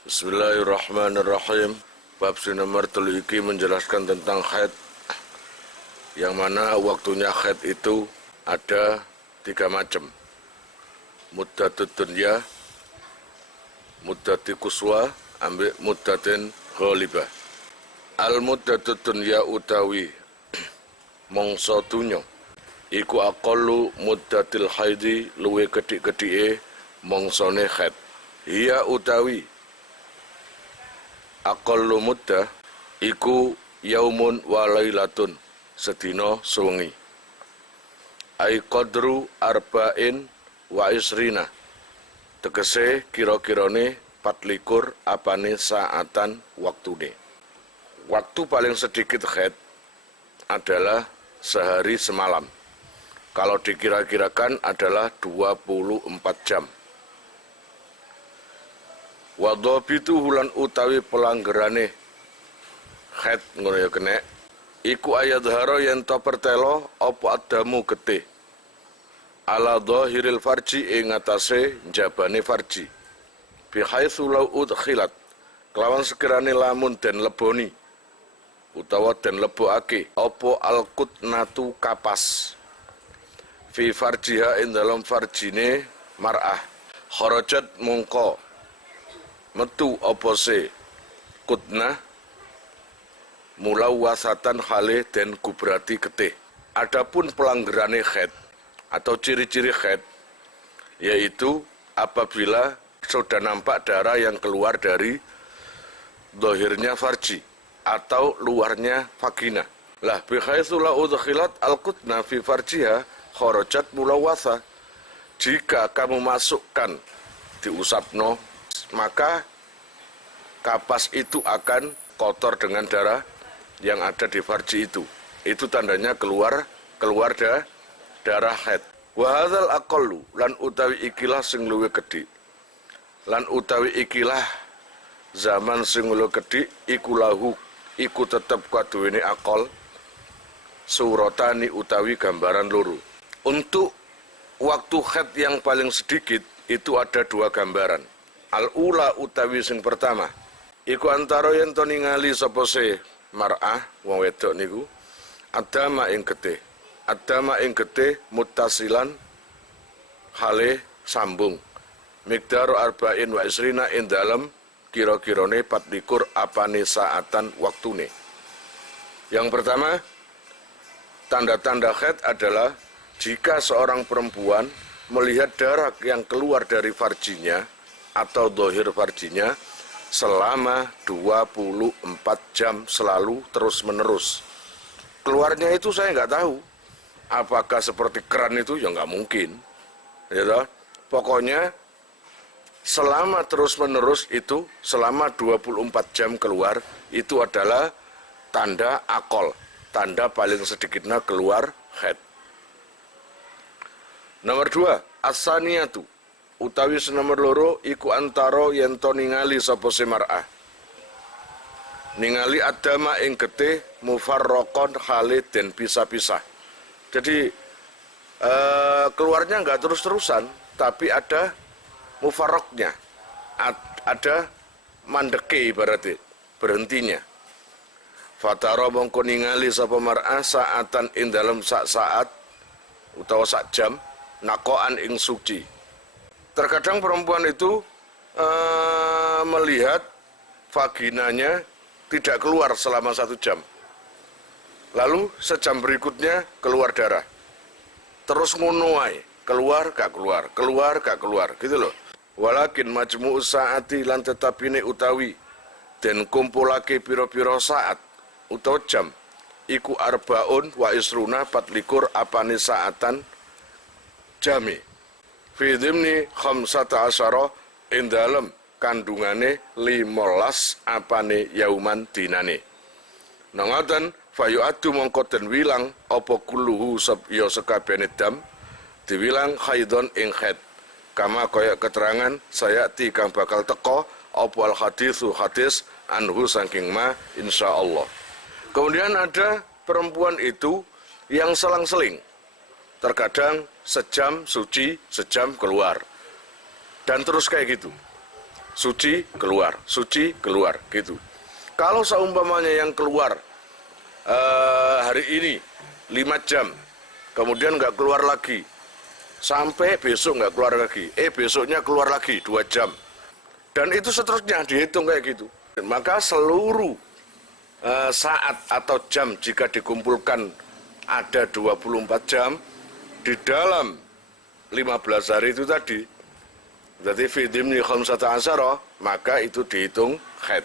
Bismillahirrahmanirrahim. Bab nomor 3 iki menjelaskan tentang haid, yang mana waktunya haid itu ada 3 macam. Muddatut dunya, muddati kuswa, ambek muddatin ghalibah. Al muddatut dunya utawi mangsa dunya iku aqallu muddatil haidi, luwe kedik-kedike mangsane haid. Hiya utawi aqallu muddah iku yaumun wa lailatun, sedina sewengi. Ai qadru arba'in wa isrina, tegese kira-kirane 24 apane saatan waktune. Waktu paling sedikit haid adalah sehari semalam. Kalau dikira-kirakan adalah 24 jam. Wadhabitu hulan utawi pelanggerane haid ngono ya kene iku ayadhara yen to pertelo apa adamu getih ala dhahiril farji ing atase njabane farji bi haitsu law udkhilat, kelawan sekirane lamun den leboni utawa den lebokake apa alqutnatu kapas fi farjiha ing dalam farjine mar'ah kharajat mungko metu apa se kutnah mulawasatan hale den kubrati getih. Adapun pelanggarane haid atau ciri-ciri haid yaitu apabila sudah nampak darah yang keluar dari dohirnya farji atau luarnya vagina. Lah bihaitsu la udkhilat al-qutna fi farjiha kharajat mulawasa. Jika kamu masukkan diusapno, maka kapas itu akan kotor dengan darah yang ada di farji itu. Itu tandanya keluar darah haid. Wa hadzal aqallu, lan utawi ikilah sing luwih kedhik. Lan utawi ikilah zaman sing luwih kedhik iku lahu iku tetep kaduwene aqal suratani utawi gambaran loro. Untuk waktu haid yang paling sedikit itu ada 2 gambaran. Al-ula utawi sing pertama iku antara yen to ningali sapa se mar'ah wong wedok niku adama ing getih muttasilan hale sambung miqdaru arba'in wa isrina ing dalem kira-kirane 24 apane saatan waktune. Yang pertama, tanda-tanda haid adalah jika seorang perempuan melihat darah yang keluar dari farjinya atau dohir farjinya selama 24 jam selalu terus-menerus. Keluarnya itu saya nggak tahu. Apakah seperti keran itu? Ya nggak mungkin. Ya toh? Pokoknya selama terus-menerus itu, selama 24 jam keluar, itu adalah tanda akol. Tanda paling sedikitnya keluar haid. Nomor 2, as-saniyatu utawi senomor loro iku antara yen to ningali sapa se mar'ah ningali adama ing getih mufarraqon khalid den pisah-pisah. Jadi keluarnya enggak terus-terusan, tapi ada mufarraqnya, ada mandeke ibaratnya berhentinya. Fatara mongko ningali sapa mar'ah saatan ing dalem sak saat utawa sak jam nakoan ing suci. Terkadang perempuan itu melihat vaginanya tidak keluar selama 1 jam. Lalu sejam berikutnya keluar darah. Terus ngono wae, keluar gak keluar, gitu loh. Walakin majmu'u saati lan tetapine utawi den kumpulake pira-pira saat utawa jam iku arbaun wa isruna 24 apane saatan jami. Fi dhimni 15 ing dalem kandungane 15 apane yauman dinane. Nangaten fayu'addu mongko den wilang apa kulluhu ya sekabehane dam diwilang haidon ing haid. Kama kaya keterangan sayati kang bakal teko apa al hadis anhu saking ma insyaallah. Kemudian ada perempuan itu yang selang-seling. Terkadang sejam suci, sejam keluar. Dan terus kayak gitu. suci, keluar, gitu. Kalau seumpamanya yang keluar hari ini 5 jam, kemudian nggak keluar lagi, sampai besok nggak keluar lagi, besoknya keluar lagi 2 jam, dan itu seterusnya dihitung kayak gitu. Maka seluruh saat atau jam jika dikumpulkan ada 24 jam di dalam 15 hari itu tadi, berarti fidimni khamsata asyara, maka itu dihitung haid.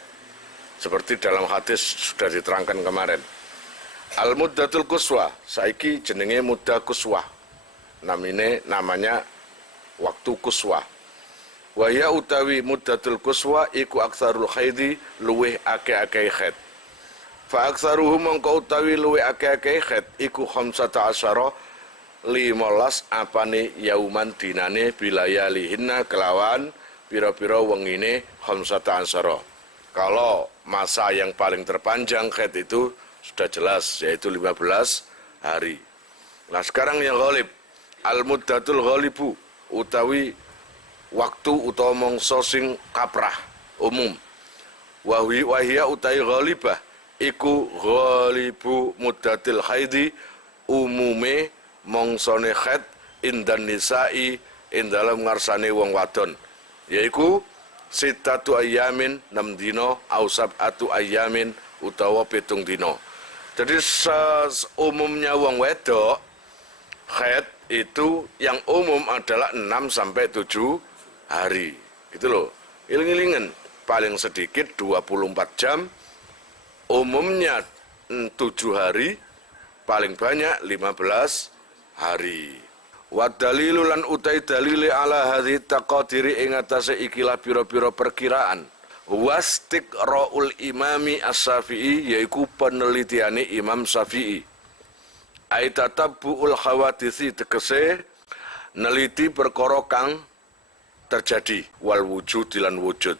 Seperti dalam hadis sudah diterangkan kemarin. Al-muddatul quswa, saiki jenenge muddah quswa. Namanya waktu quswa. Wahya utawi muddatul quswa iku aktsarul haidi luweh akeh-akeh haid. Fa aktsaruhum mongko utawi luweh akeh-akeh haid iku khamsata asyara 15 apane yauman dinane bilayalihinna kelawan pira-pira wengine khamsata asyara. Kalau masa yang paling terpanjang haid itu sudah jelas, yaitu 15 hari. Nah sekarang yang ghalib, al-muddatul ghalibu utawi waktu utawa mangsa sing kaprah umum. Wahia utawi ghalibah iku ghalibu muddatil haidi umume mongsone haid indan nisa'i ing dalam ngarsane wong wadon, yaiku sitatu ayamin 6 dino au sab'atu ayamin utawa 7 dino. Jadi umumnya wong wedok haid itu yang umum adalah 6 sampai 7 hari. Gitu loh. Iling-ilingen paling sedikit 24 jam, umumnya 7 hari, paling banyak 15 hari. Wa dalilu lan utai dalile ala hadhi taqadiri ing atase ikilah pira-pira perkiraan. Wastiqraul imami as-Syafi'i, yaiku penelitiane Imam Syafi'i. Aitatabbu'ul hawadisi tegese neliti perkara kang terjadi wal wujud lan wujud.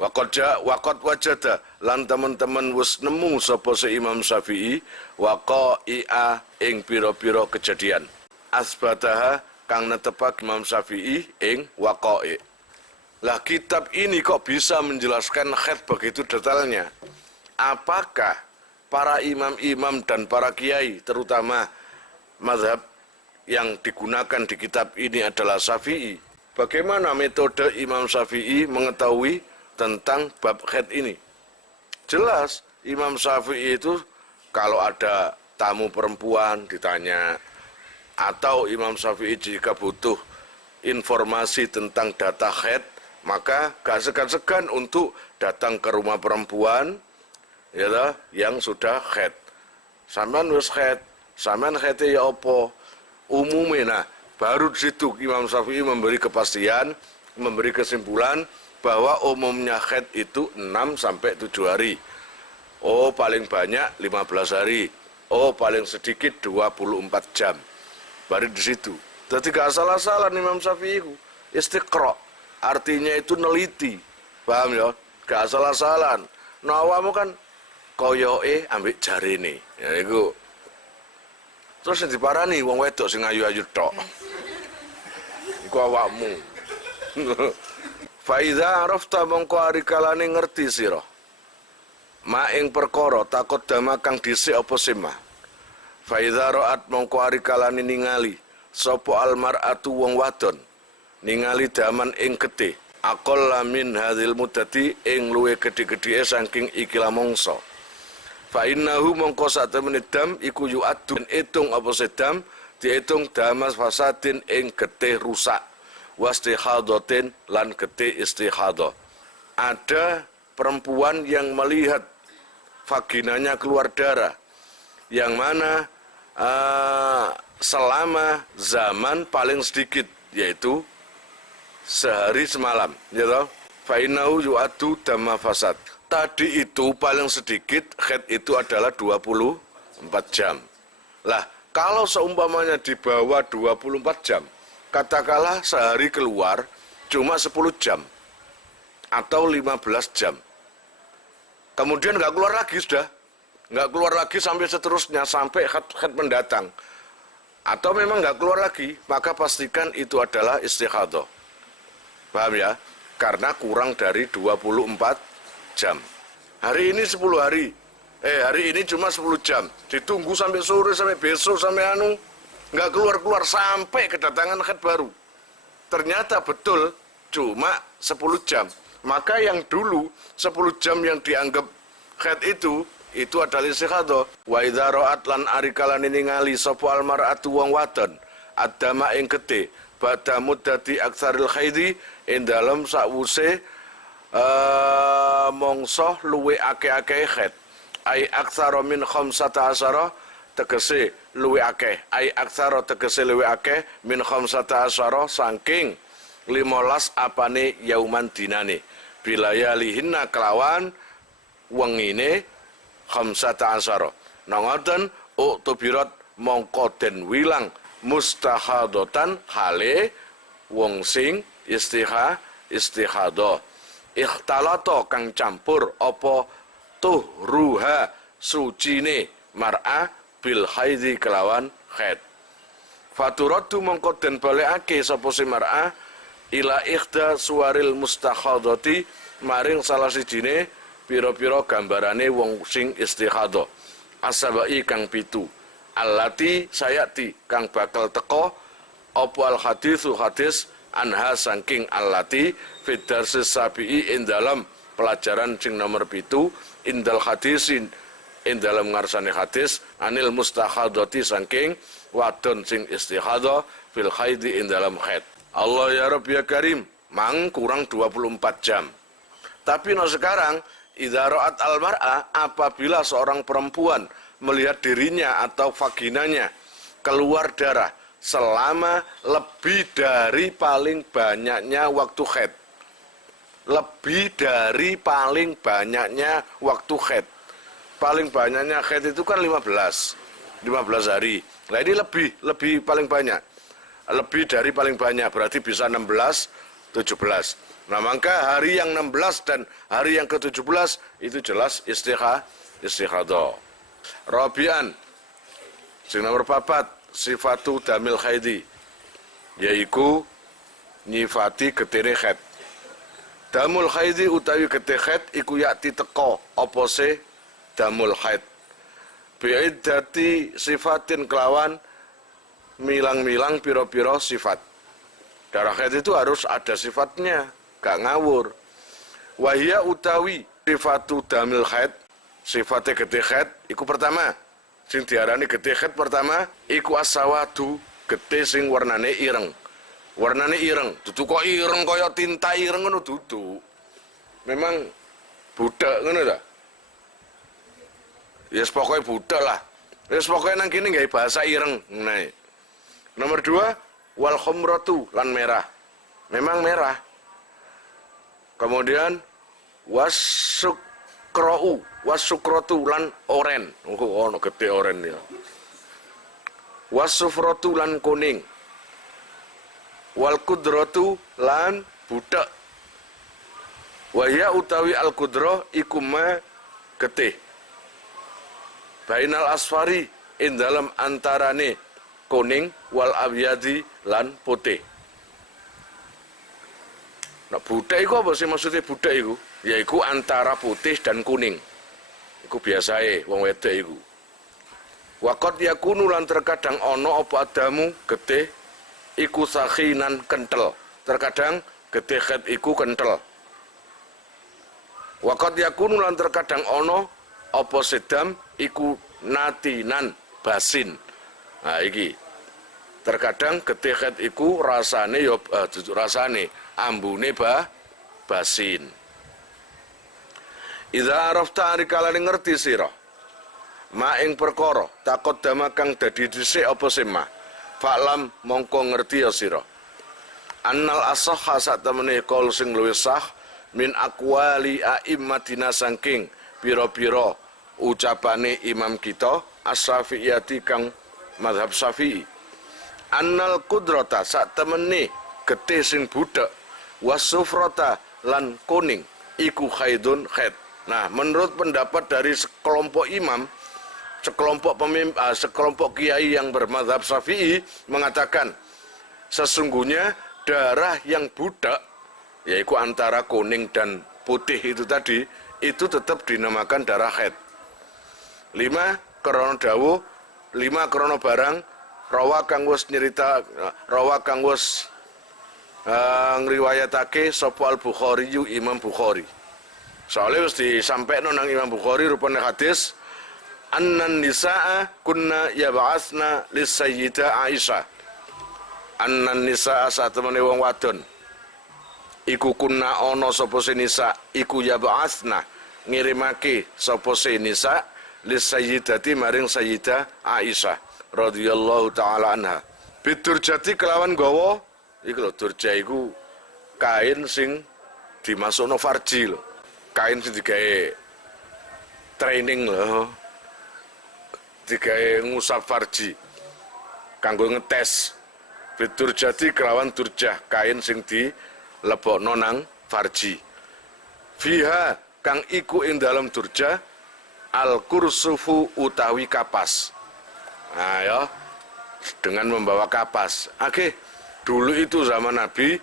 Waqad wajada lan teman-teman wis nemu sapa se Imam Syafi'i waqa'i'a ing pira-pira kejadian. Asbataha kang netepake Imam Syafi'i ing waqa'i'. Lah kitab ini kok bisa menjelaskan haid begitu detailnya? Apakah para imam-imam dan para kiai, terutama mazhab yang digunakan di kitab ini adalah Syafi'i? Bagaimana metode Imam Syafi'i mengetahui tentang bab haid ini? Jelas, Imam Syafi'i itu kalau ada tamu perempuan ditanya, atau Imam Syafi'i jika butuh informasi tentang data haid, maka gak segan-segan untuk datang ke rumah perempuan ya, yang sudah haid. Sampean wis haid, sampean haidnya ya apa? Umumnya, nah, baru di situ Imam Syafi'i memberi kepastian, memberi kesimpulan bahwa umumnya haid itu 6 sampai 7 hari. Oh, paling banyak 15 hari. Oh, paling sedikit 24 jam. Baru di situ. Jadi gak salah-salah Imam Syafi'i itu. Istiqra. Artinya itu neliti, paham ya? Gak salah-salah. Nah awamu kan koyoke ambek jarene, ya iku. Terus yang diparani wong wedok sing ayu-ayu tok. Iku awakmu. Fa iza arafta mongko ari kalane ngerti sira. Ma ing perkara takut dama kang dhisik apa sima. Fa iza ra'at mongko ari kalane ningali sapa almar'atu wong wadon. Ningali daman ing getih aqalla min hadzal muddati ing luwe gedhe-gedhe saking ikilah mangsa. Fa innahu mongko satemene dam iku yu'addu etung apa sedam diitung damas fasadin ing getih rusak wastihadatin lan getih istihadah. Ada perempuan yang melihat vaginanya keluar darah yang mana selama zaman paling sedikit, yaitu sehari semalam, ya toh. Fa innahu yu'addu damma fasad. Tadi itu paling sedikit haid itu adalah 24 jam. Lah, kalau seumpamanya di bawah 24 jam, katakanlah sehari keluar cuma 10 jam atau 15 jam. Kemudian nggak keluar lagi sudah. Nggak keluar lagi sampai seterusnya, sampai haid mendatang. Atau memang nggak keluar lagi, maka pastikan itu adalah istihadah. Paham ya? karena kurang dari 24 jam. Hari ini 10 hari. Hari ini cuma 10 jam. Ditunggu sampai sore, sampai besok, sampai nggak keluar-keluar sampai kedatangan haid baru. Ternyata betul cuma 10 jam. Maka yang dulu 10 jam yang dianggap haid itu adalah istikhadah. Wa idza ra'at lan arikalan ningali sapa almar'atu wong wadon adama ing gede ba'da muddati aktsaril haidi ing dalem sakwuse mongso luwe akeh-akeh haid. Ai aktsara min 15 tegese luwe akeh. Ai aktsara tegese luwe akeh min 15 saking 15 apane yauman dinane. Bilayalihinna kelawan wengine 15. Nongoten uktubirat mongko den wilang mustahadotan hale wong sing istihadah. Ikhtalata kang campur apa tuhruha sucine mar'a bil haidhi kelawan haid. Faturatu mongko den balekake sapa si mar'a ila ikhda suwaril mustahadati maring salah sijine pira-pira gambarane wong sing istihadah. Asabai kang pitu allati sayati kang bakal teko apa al haditsu hadis anha saking allati fidarsis sabi'i in dalam pelajaran sing nomor 7 indal hadisin in dalam ngarsane hadis anil mustahadati saking wadon sing istihadah fil haidi in dalam haid. Allah ya Rabb ya Karim, mang kurang 24 jam. Tapi sekarang idza ra'at al-mar'a, apabila seorang perempuan melihat dirinya atau vaginanya keluar darah selama lebih dari paling banyaknya waktu haid. Lebih dari paling banyaknya waktu haid. Paling banyaknya haid itu kan 15 hari. Nah ini lebih paling banyak. Lebih dari paling banyak berarti bisa 16, 17. Nah maka hari yang 16 dan hari yang ke-17 itu jelas istihadah. Rabi'an sing nomor 4 sifatu damil haidi, yaiku nyifati getene haid. Damul haidi utawi getih haid iku yakti teko apa se damul haid. Bi'iddati sifatin kelawan milang-milang piro-piro sifat. Darah haid itu harus ada sifatnya, gak ngawur. Wahia utawi sifatu damil haid, sifatnya getih haid iku pertama sing diarani getih haid pertama iku asawadu, getih sing warnane ireng. Warnane ireng, dudu kok ireng kaya tinta ireng ngono dudu. Memang budak ngono ta? Yes pokoknya budak lah. Yes pokoknya nang kene gawe bahasa ireng. Nah. Nomor 2 wal khumratu lan merah. Memang merah. Kemudian wasukratu lan oren. Oh ono gede oren ya. Wasufratu lan kuning. Wal kudratu lan budak. Wahya utawi al kudroh iku ma getih. Bainal asfari in dalam antarane kuning wal abyadi lan putih. Nah budak iku apa sih maksudnya budak iku? Yaiku antara putih dan kuning. Iku biasae wong wedok iku. Waqad yakunu lan terkadang ono apa adamu getih iku sakhinan kentel. Terkadang getih haid iku kentel. Waqad yakunu lan terkadang ono apa sedam iku natinan basin. Nah iki. Terkadang getih haid iku rasane ya rasane ambune basin. Idza arafta arikalane ngerti sira ma ing perkara takut dama kang dadi dhisik apa sema fa'lam mongko ngerti ya sira annal asahha sak temene kaul sing luwih sah min aqwali a'immatina saking pira-pira ucapane imam kita as-Syafi'iyati kang mazhab Syafi'i annal qudrata sak temene getih sing budak wasufrata lan kuning iku haidun haid. Nah, menurut pendapat dari sekelompok imam, sekelompok kiai yang bermadzhab Syafi'i mengatakan sesungguhnya darah yang budak yaitu antara kuning dan putih itu tadi, itu tetap dinamakan darah haid. 5 krana dawuh, 5 krana barang rawa kang wis nyerita, rawa kang wis ngriwayatake sapa Al-Bukhari Imam Bukhari. Soalnya wis disampaikno nang Imam Bukhari rupane hadis annan nisaa kunna yab'asna lis-sayyidah Aisyah. Annan nisaa satemene wong wadon iku kunna ana sapa nisa iku yab'asna ngirimake sapa nisa lis-sayyidati maring sayyidah Aisyah radhiyallahu taala anha. Bidurjati kelawan gawa iku lho, durja iku kain sing dimasukno farji lho. Kain sing digawe training lho. Digawe ngusap farji kanggo ngetes. Bidurjati kelawan durjah kain sing dilebokno nang farji. Fiha kang iku ing dalam durjah al-kursufu utawi kapas. Nah ya, dengan membawa kapas. Oke, dulu itu zaman Nabi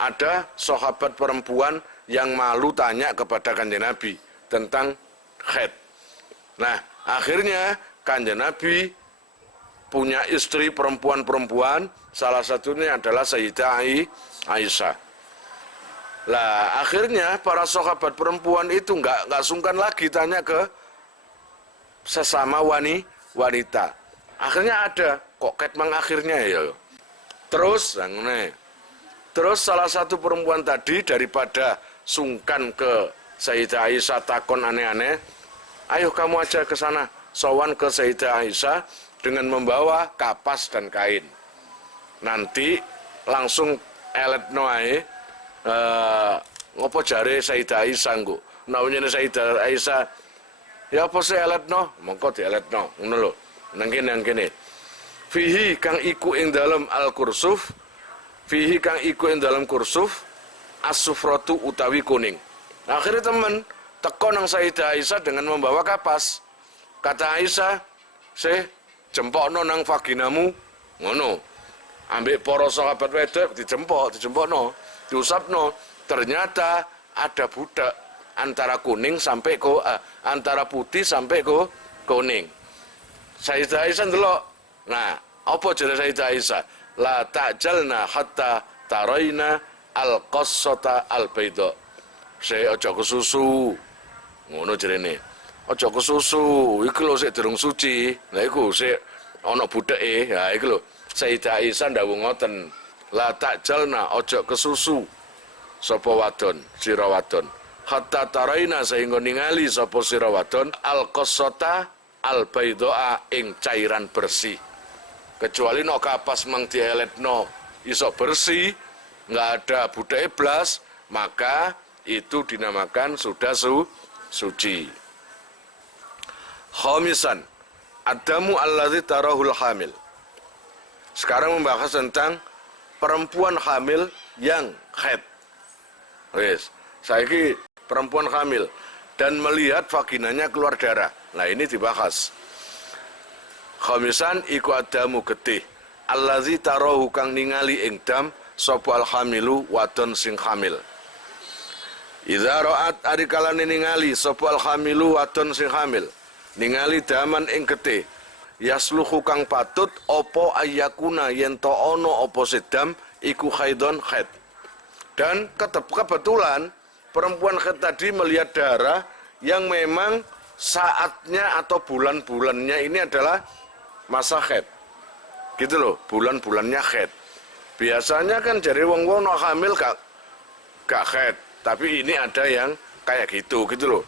ada sahabat perempuan yang malu tanya kepada Kanjeng Nabi tentang haid. Nah, akhirnya Kanjeng Nabi punya istri perempuan-perempuan, salah satunya adalah Sayyidah Aisyah. Lah, akhirnya para sahabat perempuan itu nggak sungkan lagi tanya ke sesama wanita. Akhirnya ada kok ketmang akhirnya ya. Terus salah satu perempuan tadi daripada sungkan ke Sayyidah Aisyah takon aneh-aneh, ayo kamu aja ke sana, sowan ke Sayyidah Aisyah dengan membawa kapas dan kain. Nanti langsung eletno ae ngopo jare Sayyidah Aisyah nggo. Nawene Sayyidah Aisyah ya apa sih eletno? Mongko dieletno, ngono lho. Nang kene. Fihi kang iku ing dalam al-kursuf, fihi kang iku ing dalam kursuf as-sufratu utawi kuning. Akhirnya teman teko nang Sayyidah Aisyah dengan membawa kapas. Kata Aisyah, "Sih, jempokno nang vaginamu." Ngono. Ambek para sahabat wedok dijempokno, diusapno. Ternyata ada budak antara kuning sampai antara putih sampai kuning. Sayyidah Aisyah ndelok. Nah, apa jare Sayyidah Aisyah? La ta'jalna hatta taraina al-qassata al-baida. Saya aja kesusu. Ngono jarene. Aja kesusu, iku lho sik durung suci. Lah iku sik ana budeke. Ha iku lho. Sayyidah Aisyah ndawuh ngoten. La ta'jalna aja kesusu. Sapa wadon, sira wadon. Hatta taraina sehingga ningali sapa sira wadon al-qassata al-baidoa ing cairan bersih. Kecuali no kapas mang dieletno iso bersih, nggak ada budaya blas, maka itu dinamakan sudah suci. Khamisan, adamu alladzi tarahul hamil. Sekarang membahas tentang perempuan hamil yang haid. Wes, saiki perempuan hamil dan melihat vaginanya keluar darah. Nah ini dibahas. Khamisan iku adamu getih allazi tarahu kang ningali ing dam sapa alhamilu wadon sing hamil. Idza ra'at arikalane ningali sapa alhamilu wadon sing hamil ningali daman ing getih yasluhu kang patut apa ayakuna yen to ana apa sedam iku haidon haid. Dan kebetulan perempuan haid tadi melihat darah yang memang saatnya atau bulan-bulannya ini adalah masa haid. Gitu loh, bulan-bulannya haid. Biasanya kan dari wong-wong no hamil gak haid, tapi ini ada yang kayak gitu loh.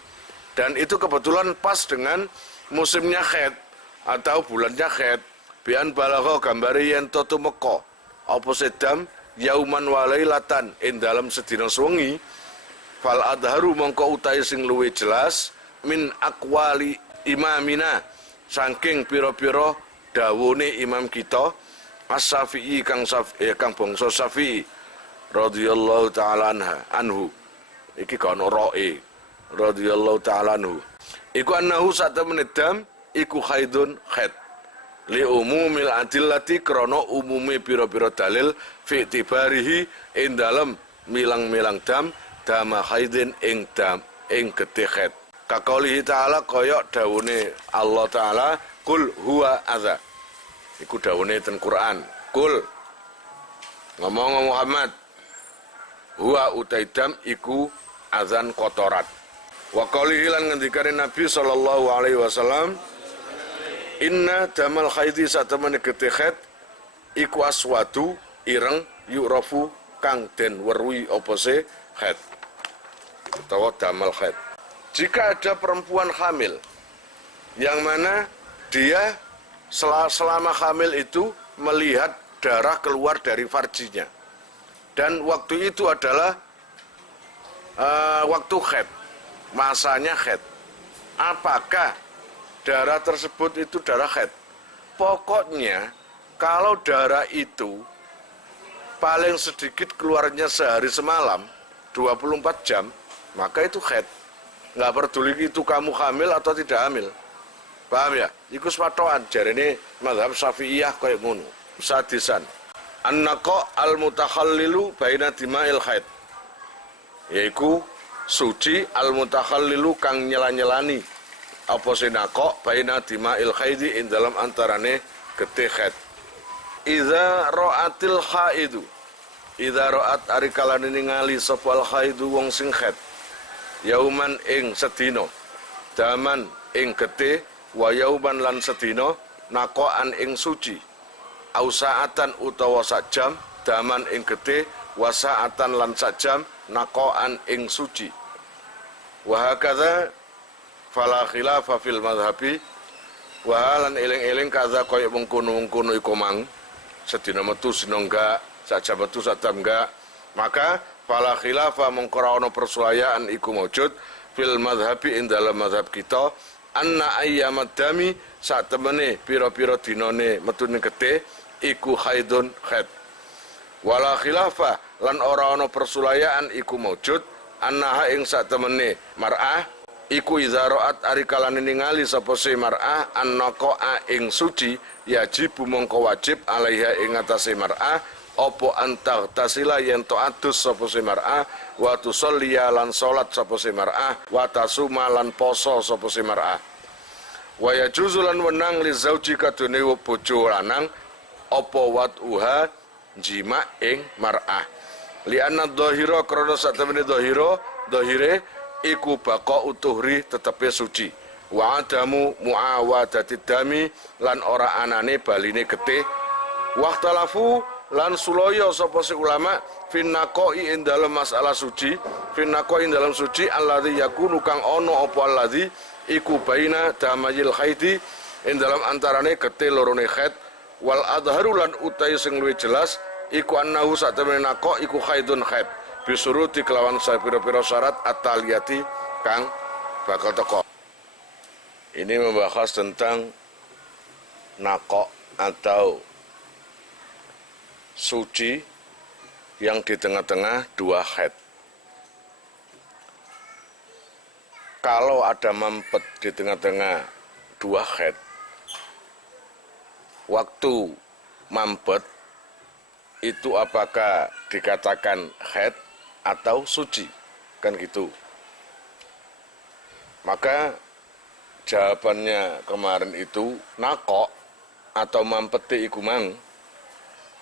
Dan itu kebetulan pas dengan musimnya haid atau bulannya haid. Bian balagha gambari yen to tumeka apa sedam yauman walailatan ing dalam sedina suwengi fal adharu mongko utahe sing luwih jelas min aqwali imamina saking pira-pira dawuhne imam kita As-Syafi'i kang bangsa Syafi'i radhiyallahu taala anhu. Iki kana ra'i radhiyallahu taala anhu. Iku annahu satamene dam iku haidun haid. Li umumil adillati krana umume pira-pira dalil fi tibarihi ing dalem milang-milang dama haidin ing getih haid. Kakaulihi ta'ala koyok dawune Allah ta'ala kul huwa adza. Iku dawune ten Quran. Kul ngomong Muhammad huwa utaidam iku azan kotorat. Wa qaulihi lan ngendikane Nabi sallallahu alaihi wasallam inna damal haidi satemene getih haid iku aswadu ireng yu'rafu kang den weruhi apa se haid utawa damal haid. Jika ada perempuan hamil yang mana dia selama hamil itu melihat darah keluar dari farjinya dan waktu itu adalah waktu haid, masanya haid, apakah darah tersebut itu darah haid? Pokoknya kalau darah itu paling sedikit keluarnya sehari semalam 24 jam, maka itu haid. Nggak peduli itu kamu hamil atau tidak hamil. Paham ya? Iku sepatoan jarene mazhab Syafi'iyah kayak ngono. Sadisan an-naqa al-mutakhallilu baina dima'il haid. Yaiku suci al-mutakhallilu kang nyela-nyelani apa sinako baina dima'il haidi ing dalam antarane getih haid. Idza ra'atil haidu, idza ra'at ari kalane ningali sapa haidu wong sing haid yauman ing sedina daman ing getih wa yauman lan sedina naqaan ing suci au sa'atan utawa sak jam daman ing getih wa sa'atan lan sak jam naqaan ing suci. Wa hakadza fala khilafa fil madhhabi wa lan eling-eling kaza koyo mengkono-mengkono iku mang sedina metu sino enggak sak jam metu sak jam enggak, maka fala khilafa mengkora ono persulayaan iku maujud fil madhhabi ing dalam madhab kita anna ayyamad dami sak temene pira-pira dinane metune getih iku haidun haid. Wala khilafa lan ora ono persulayaan iku maujud annaha ing sak temene mar'ah iku idza ra'at ari kalane ningali sapa se mar'ah annaqa'a ing suci yajibu mongko wajib alaiha ing atase mar'ah apa antah tasila yen to adus sapa se mar'ah wa tusolliya lan salat sapa se mar'ah wa tasuma lan poso sapa se mar'ah wa yajuzu lan wenang li zauji kadune bojo lanang apa watuha jima ing mar'ah li anna dhahira krana satemene dhahire iku baqa utuhri tetepe suci wa adamu muawadati dami lan ora anane baline getih wahtalafu lan sulaya sapa si ulama finnaqoi ing dalem masalah suci finnaqoi ing dalam suci alladzi yakunu kang ono apa alladzi iku baina damayil haidi ing dalam antarane getih lorone haid wal adharu lan utai sing luwih jelas iku annahu satemene naqa iku haidun haid bisuruti kelawan sapira-pira syarat ataliyati kang bakal teko. Ini membahas tentang naqa atau suci yang di tengah-tengah dua haid. Kalau ada mampet di tengah-tengah dua haid, waktu mampet itu apakah dikatakan haid atau suci, kan gitu. Maka jawabannya kemarin itu naqa atau mampeti iku mang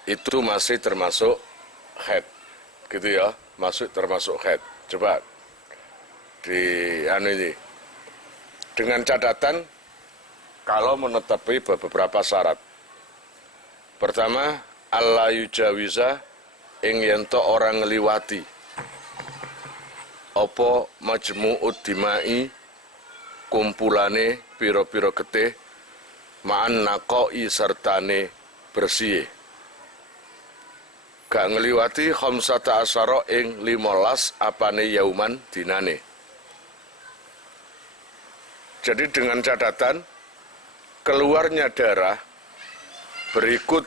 itu masih termasuk haid, gitu ya, masuk termasuk haid. Coba di ini dengan catatan kalau menetapi beberapa syarat. Pertama, alla yujawiza ing yento orang ngeliwati apa majmu'ud dimai kumpulane piro-piro getih ma'an naqoi sertane bersih. Gak ngeliwati khamsata asyara ing 15 apane yauman dinane. Jadi dengan catatan keluarnya darah berikut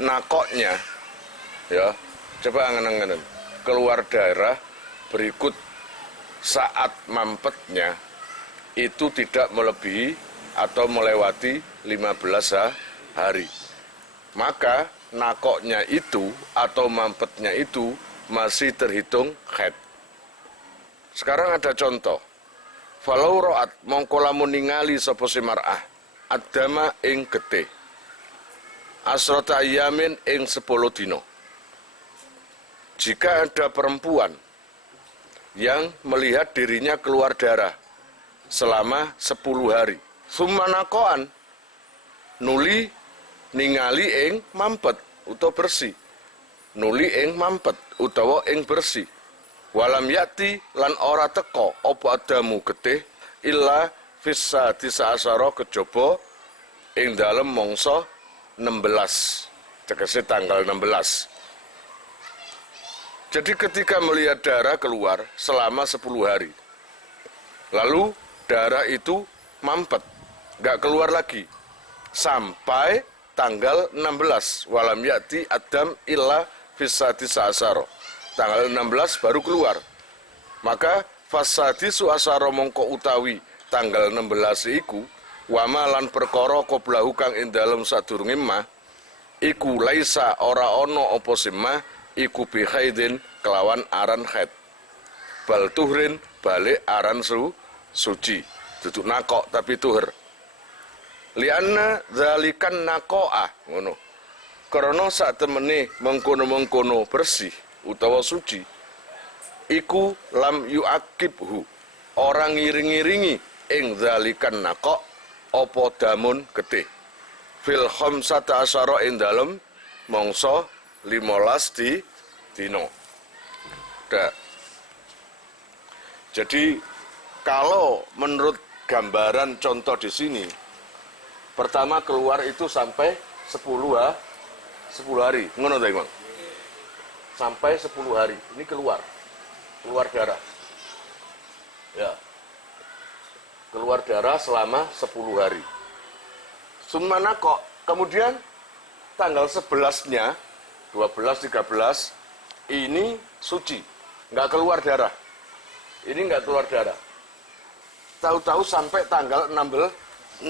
nakoknya, ya, coba angen-angen, keluar darah berikut saat mampetnya itu tidak melebihi atau melewati 15 hari. Maka nakoknya itu atau mampetnya itu masih terhitung haid. Sekarang ada contoh. Falau ro'at mongko lamun ningali sapa si mar'ah adama ing getih asrota ayamin ing 10 dino. Jika ada perempuan yang melihat dirinya keluar darah selama 10 hari, sumanakoan nuli ningali ing mampet utawa bersih, nuli ing mampet utawa ing bersih, walam yati lan ora teko apa adamu getih illa fissa tisa'asara kejaba ing dalem mangsa 16, tegese tanggal 16. Jadi ketika melihat darah keluar selama 10 hari, lalu darah itu mampet, nggak keluar lagi sampai tanggal 16, walam yati adam illa fisati sa'asaro, tanggal 16 baru keluar, maka fasati su'asaro mongko utawi tanggal 16 iku wama lan perkara qoblahu kang ing dalem sadurunge mah iku laisa ora ana apa simah iku bi haidin kelawan aran haid, bal tuhrin balik aran suci, duduk nakok tapi tuhur. Lianna zalikan nakoah ngono. Karena sak temene mengkono-mengkono bersih utawa suci iku lam yuakibhu orang ngiring-ngiringi ing zalikan nakok apa damun getih fil khamsata asyara ing dalem mangsa 15 dino. Jadi kalau menurut gambaran contoh di sini, pertama keluar itu sampai 10 hari. Ngono ta, Bang? Sampai 10 hari. Ini keluar darah. Ya. Keluar darah selama 10 hari. Sumana kok kemudian tanggal 11-nya 12 13 ini suci. Enggak keluar darah. Ini enggak keluar darah. Tahu-tahu sampai tanggal 16.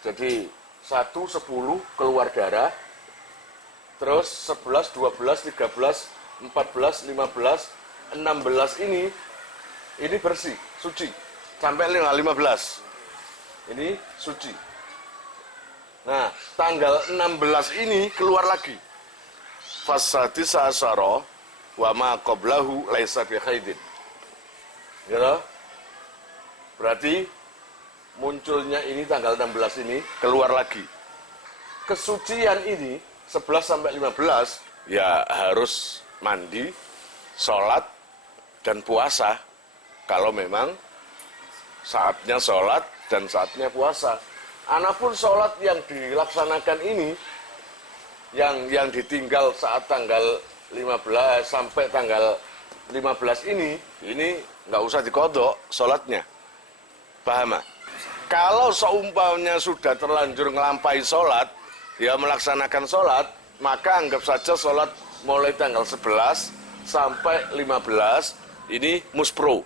Jadi 1, 10 keluar darah, terus 11, 12, 13, 14, 15, 16 ini bersih, suci. Sampai 15, ini suci. Nah, tanggal 16 ini keluar lagi. Fasati sa'asara wa ma qablahu laisa bi haidin. Ya, berarti munculnya ini tanggal 16 ini keluar lagi. Kesucian ini 11 sampai 15 ya harus mandi, sholat dan puasa. Kalau memang saatnya sholat dan saatnya puasa. Anapun sholat yang dilaksanakan ini yang ditinggal saat tanggal 15 sampai tanggal 15 ini nggak usah dikodok sholatnya. Paham? Kalau seumpamanya sudah terlanjur ngelampai sholat, ya melaksanakan sholat, maka anggap saja sholat mulai tanggal 11 sampai 15 ini muspro.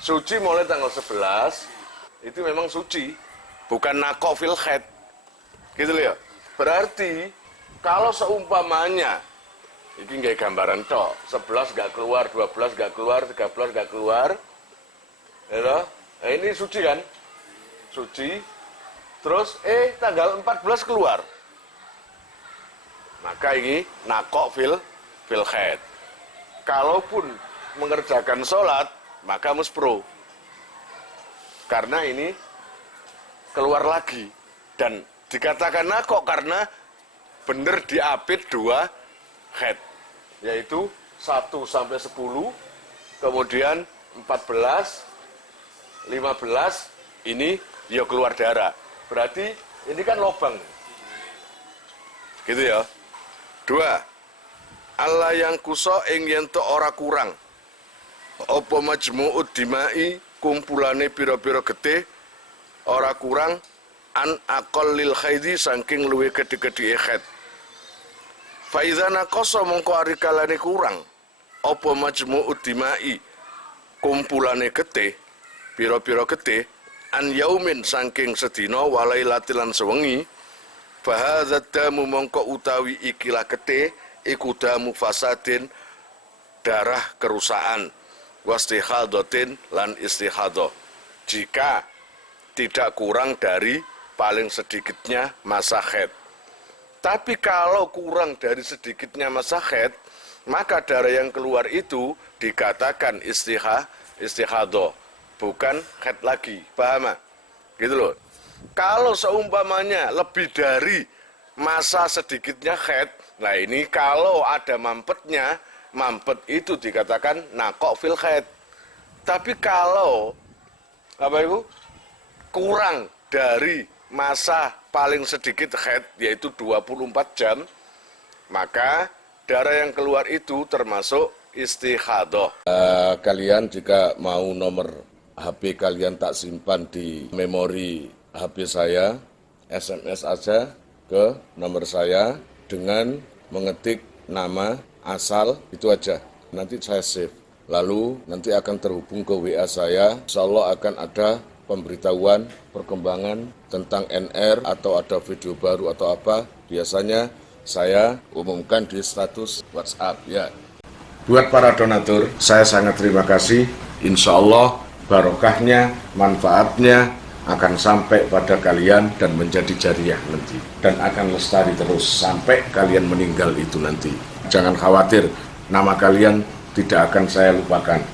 Suci mulai tanggal 11 itu memang suci, bukan nakok fil haid. Gitu loh ya. Berarti kalau seumpamanya ini nggak gambaran tok, 11 nggak keluar, 12 nggak keluar, 13 nggak keluar, ya, ini suci kan? Suci, terus tanggal 14 keluar. Maka ini nakok fil haid. Kalaupun mengerjakan sholat, maka muspro. Karena ini keluar lagi. Dan dikatakan nakok karena benar diapit 2 haid. Yaitu 1 sampai 10, kemudian 14, 15, ini ya keluar darah. Berarti ini kan lobang. Gitu ya. 2. Allah yang kuso ing yen to ora kurang. Apa majmu'ud dimai kumpulane pira-pira getih ora kurang an aqallil haidi saking luwe gedhe-gedhe haid. Fa idza naqasa mongko ari kalane kurang apa majmu'ud dimai kumpulane getih pira-pira getih an yaumin saking sedina walailatil lan sewengi fa hadzal damu mongko utawi ikilah getih iku damu fasadin, darah kerusakan, wastihadatin lan istihadah. Jika tidak kurang dari paling sedikitnya masa haid. Tapi kalau kurang dari sedikitnya masa haid, maka darah yang keluar itu dikatakan istihadah, bukan haid lagi. Paham? Gitu loh. Kalau seumpamanya lebih dari masa sedikitnya haid, nah ini kalau ada mampetnya, mampet itu dikatakan nakok fil haid. Tapi kalau kurang dari masa paling sedikit haid, yaitu 24 jam, maka darah yang keluar itu termasuk istihadah. Kalian jika mau nomor HP kalian tak simpan di memori HP saya, SMS aja ke nomor saya dengan mengetik nama, asal, itu aja. Nanti saya save. Lalu nanti akan terhubung ke WA saya. Insya Allah akan ada pemberitahuan, perkembangan tentang NR atau ada video baru atau apa. Biasanya saya umumkan di status WhatsApp ya. Buat para donatur, saya sangat terima kasih. Insya Allah barokahnya, manfaatnya akan sampai pada kalian dan menjadi jariah nanti. Dan akan lestari terus sampai kalian meninggal itu nanti. Jangan khawatir, nama kalian tidak akan saya lupakan.